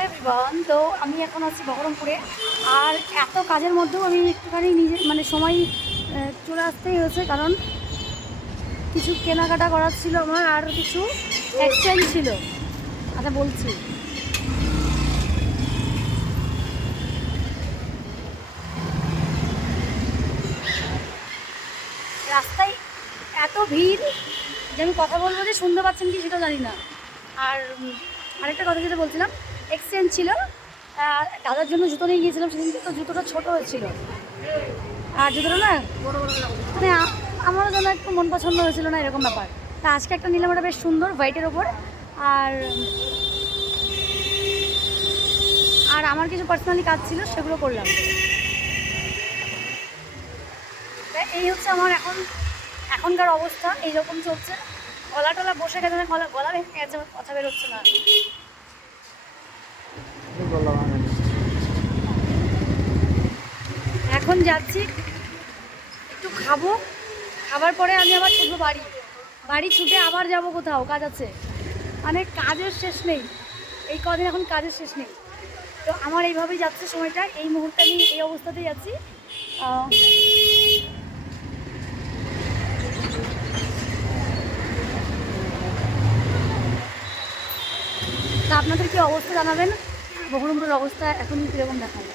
নমস্কার এভরিওয়ান, তো আমি এখন আছি বহরমপুরে। আর এত কাজের মধ্যেও আমি একটুখানি নিজে মানে সময় চলে আসতেই হয়েছে কারণ কিছু কেনাকাটা করার ছিল আমার আর কিছু এক্সচেঞ্জ ছিল। আচ্ছা বলছি। রাস্তায় এত ভিড় যে আমি কথা বলব যে শুনতে পাচ্ছেন কি সেটা জানি না। আর আরেকটা কথা যেটা বলছিলাম এক্সচেঞ্জ ছিল। দাদার জন্য জুতো নিয়ে গিয়েছিলাম, সেদিন তো জুতোটা ছোট হয়েছিল। আর জুতোটা না মানে আমারও যেন একটু মন পছন্দ হয়েছিল না, এরকম ব্যাপার। তা আজকে একটা নিলাম, ওটা বেশ সুন্দর হোয়াইটের ওপর। আর আর আমার কিছু পার্সোনালি কাজ ছিল, সেগুলো করলাম। এই হচ্ছে আমার এখন, এখনকার অবস্থা, এইরকম চলছে। গলা টলা বসে গেছে গলা গলা ভেঙে গেছে কথা বেরোচ্ছে না। এখন যাচ্ছি, একটু খাব। খাবার পরে আমি আবার ছুটবো বাড়ি। বাড়ি ছুটে আবার যাব কোথাও, কাজ আছে। মানে কাজের শেষ নেই। এই কদিন এখন কাজের শেষ নেই। তো আমার এইভাবেই যাচ্ছে সময়টা। এই মুহূর্তে আমি এই অবস্থাতেই যাচ্ছি তা আপনাদের কি অবস্থা জানাবেন? বহরমপুরের অবস্থা এখন কীরকম দেখায়?